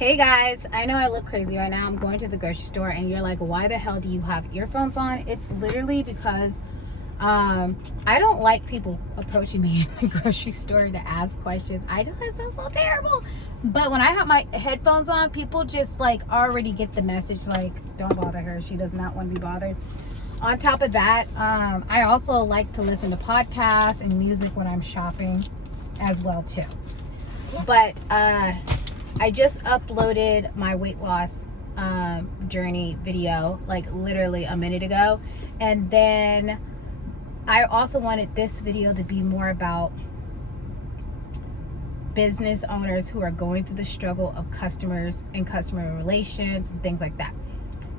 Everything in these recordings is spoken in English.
Hey guys, I know I look crazy right now. I'm going to the grocery store and you're like, why the hell do you have earphones on? It's literally because I don't like people approaching me in the grocery store to ask questions. I know that sounds so terrible. But when I have my headphones on, people just like already get the message like, don't bother her. She does not want to be bothered. On top of that, I also like to listen to podcasts and music when I'm shopping as well too. But I just uploaded my weight loss journey video like literally a minute ago, and then I also wanted this video to be more about business owners who are going through the struggle of customers and customer relations and things like that.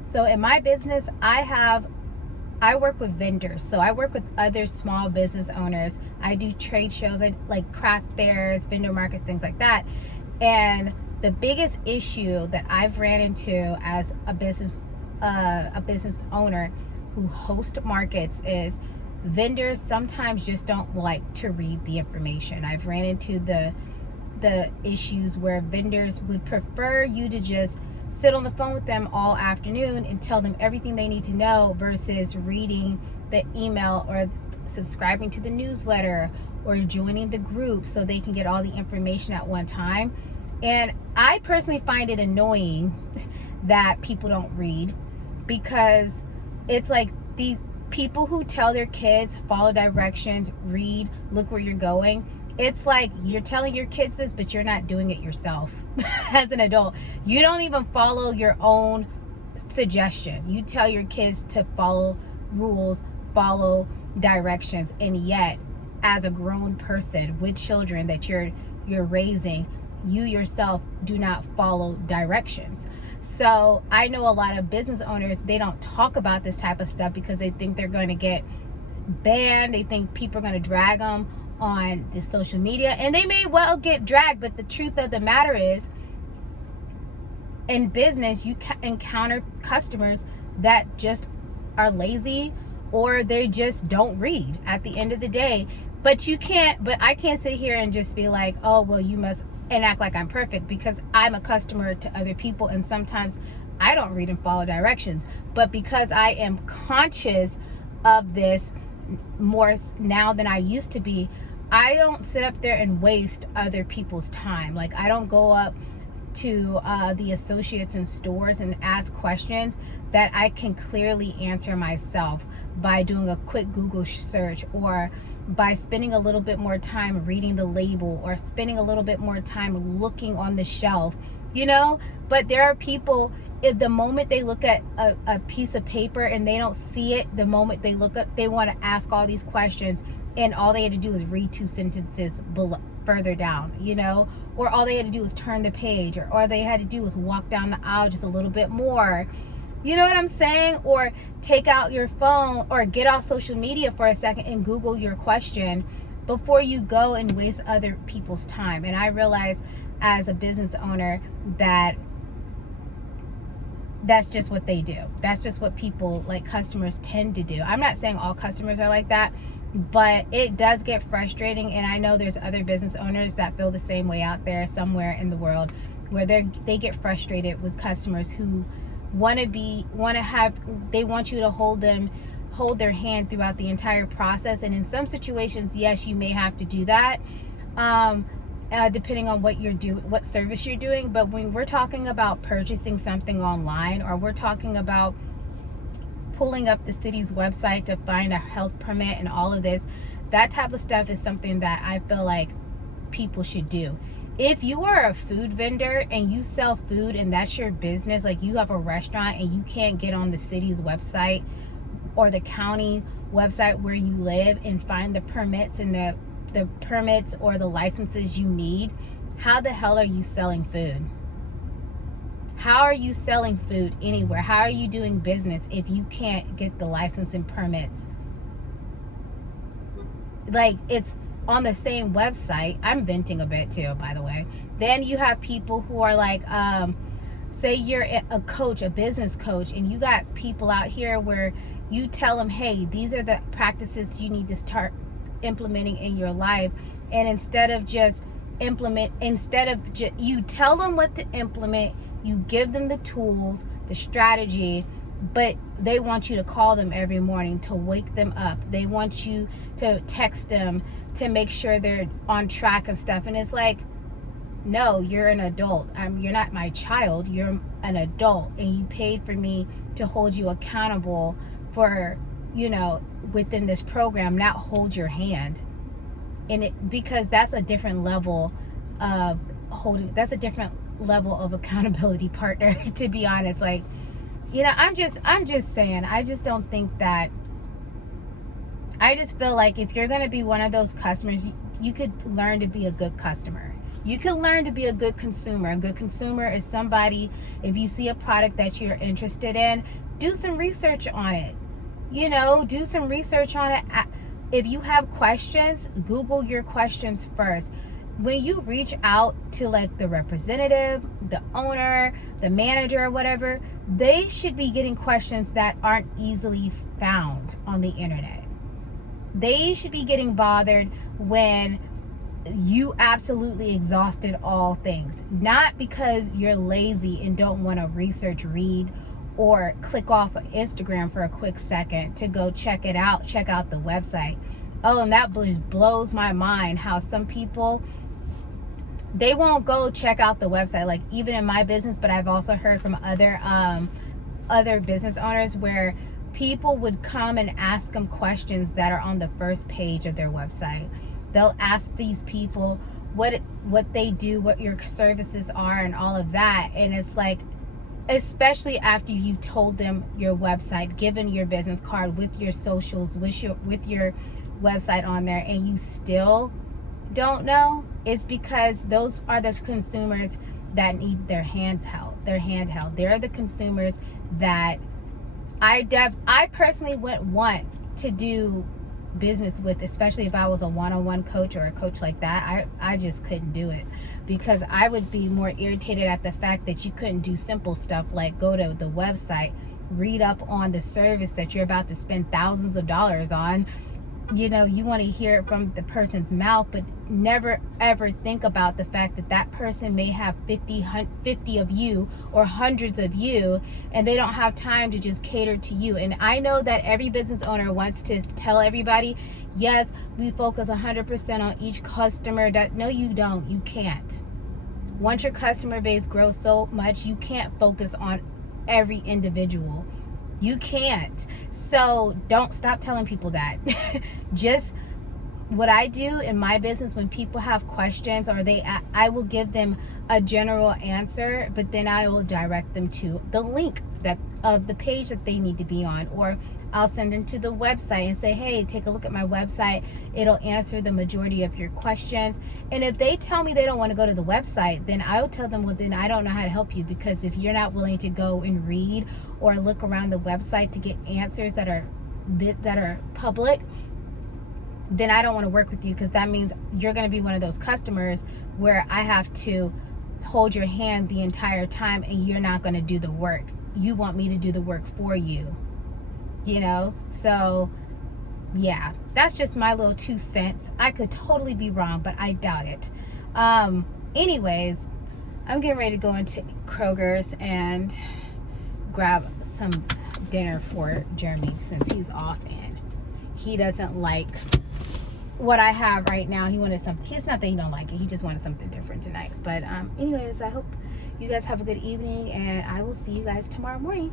So in my business, I work with vendors. So I work with other small business owners. I do trade shows, like craft fairs, vendor markets, things like that. And the biggest issue that I've ran into as a business owner who hosts markets is vendors sometimes just don't like to read the information. I've ran into the issues where vendors would prefer you to just sit on the phone with them all afternoon and tell them everything they need to know versus reading the email or subscribing to the newsletter or joining the group so they can get all the information at one time. And I personally find it annoying that people don't read, because it's like these people who tell their kids, follow directions, read, look where you're going. It's like you're telling your kids this, but you're not doing it yourself as an adult. You don't even follow your own suggestions. You tell your kids to follow rules, follow directions, and yet as a grown person with children that you're raising, you yourself do not follow directions. So I know a lot of business owners, they don't talk about this type of stuff because they think they're going to get banned. They think people are going to drag them on the social media, and they may well get dragged. But the truth of the matter is, in business, you encounter customers that just are lazy or they just don't read at the end of the day. But I can't sit here and just be like, oh, well, you must, and act like I'm perfect, because I'm a customer to other people, and sometimes I don't read and follow directions. But because I am conscious of this more now than I used to be, I don't sit up there and waste other people's time. Like, I don't go up to the associates in stores and ask questions that I can clearly answer myself by doing a quick Google search, or by spending a little bit more time reading the label, or spending a little bit more time looking on the shelf, But there are people, if the moment they look at a piece of paper and they don't see it, the moment they look up, they want to ask all these questions, and all they had to do is read 2 sentences further down, or all they had to do was turn the page, or all they had to do was walk down the aisle just a little bit more. You know what I'm saying? Or take out your phone or get off social media for a second and Google your question before you go and waste other people's time. And I realize as a business owner that that's just what they do. That's just what people, like customers, tend to do. I'm not saying all customers are like that, but it does get frustrating. And I know there's other business owners that feel the same way out there somewhere in the world, where they get frustrated with customers who they want you to hold their hand throughout the entire process. And in some situations, yes, you may have to do that, depending on what service you're doing. But when we're talking about purchasing something online, or we're talking about pulling up the city's website to find a health permit and all of this, that type of stuff is something that I feel like people should do. If you are a food vendor and you sell food and that's your business, like you have a restaurant and you can't get on the city's website or the county website where you live and find the permits and the permits or the licenses you need, how the hell are you selling food? How are you selling food anywhere? How are you doing business if you can't get the license and permits? Like, it's on the same website. I'm venting a bit too, by the way. Then you have people who are like, say you're a coach, a business coach, and you got people out here where you tell them, hey, these are the practices you need to start implementing in your life. And instead of just implement, instead of you tell them what to implement, you give them the tools, the strategy, but they want you to call them every morning to wake them up. They want you to text them to make sure they're on track and stuff. And it's like, no, you're an adult. You're not my child. You're an adult, and you paid for me to hold you accountable for, within this program, not hold your hand. And because that's a different level of that's a different level of accountability partner, to be honest. Like, I'm just saying, I just don't think that, I just feel like if you're going to be one of those customers, you could learn to be a good customer. You can learn to be a good consumer. A good consumer is somebody, if you see a product that you're interested in, do some research on it. Do some research on it. If you have questions, Google your questions first. When you reach out to like the representative, the owner, the manager, or whatever, they should be getting questions that aren't easily found on the internet. They should be getting bothered when you absolutely exhausted all things, not because you're lazy and don't want to research, read, or click off of Instagram for a quick second to go check out the website. Oh, and that blows my mind how some people, they won't go check out the website, like even in my business, but I've also heard from other business owners where people would come and ask them questions that are on the first page of their website. They'll ask these people what they do, what your services are, and all of that. And it's like, especially after you told them your website, given your business card with your socials, with your website on there, and you still don't know, it's because those are the consumers that need their hands held, their handheld. They're the consumers that I personally wouldn't want to do business with, especially if I was a one-on-one coach or a coach like that. I just couldn't do it, because I would be more irritated at the fact that you couldn't do simple stuff like go to the website, read up on the service that you're about to spend thousands of dollars on. You want to hear it from the person's mouth, but never ever think about the fact that that person may have 50 of you or hundreds of you, and they don't have time to just cater to you. And I know that every business owner wants to tell everybody, yes, we focus 100% on each customer. No, you don't. You can't. Once your customer base grows so much, you can't focus on every individual. You can't. So don't stop telling people that. Just what I do in my business, when people have questions, or I will give them a general answer, but then I will direct them to the link of the page that they need to be on, or I'll send them to the website and say, hey, take a look at my website. It'll answer the majority of your questions. And if they tell me they don't want to go to the website, then I will tell them, well, then I don't know how to help you, because if you're not willing to go and read or look around the website to get answers that are public, then I don't want to work with you, because that means you're going to be one of those customers where I have to hold your hand the entire time and you're not going to do the work. You want me to do the work for you. So yeah, that's just my little 2 cents. I could totally be wrong, but I doubt it. Anyways, I'm getting ready to go into Kroger's and grab some dinner for Jeremy, since he's off and he doesn't like what I have right now. He wanted something. It's not that he don't like it, he just wanted something different tonight. But anyways, I hope you guys have a good evening, and I will see you guys tomorrow morning.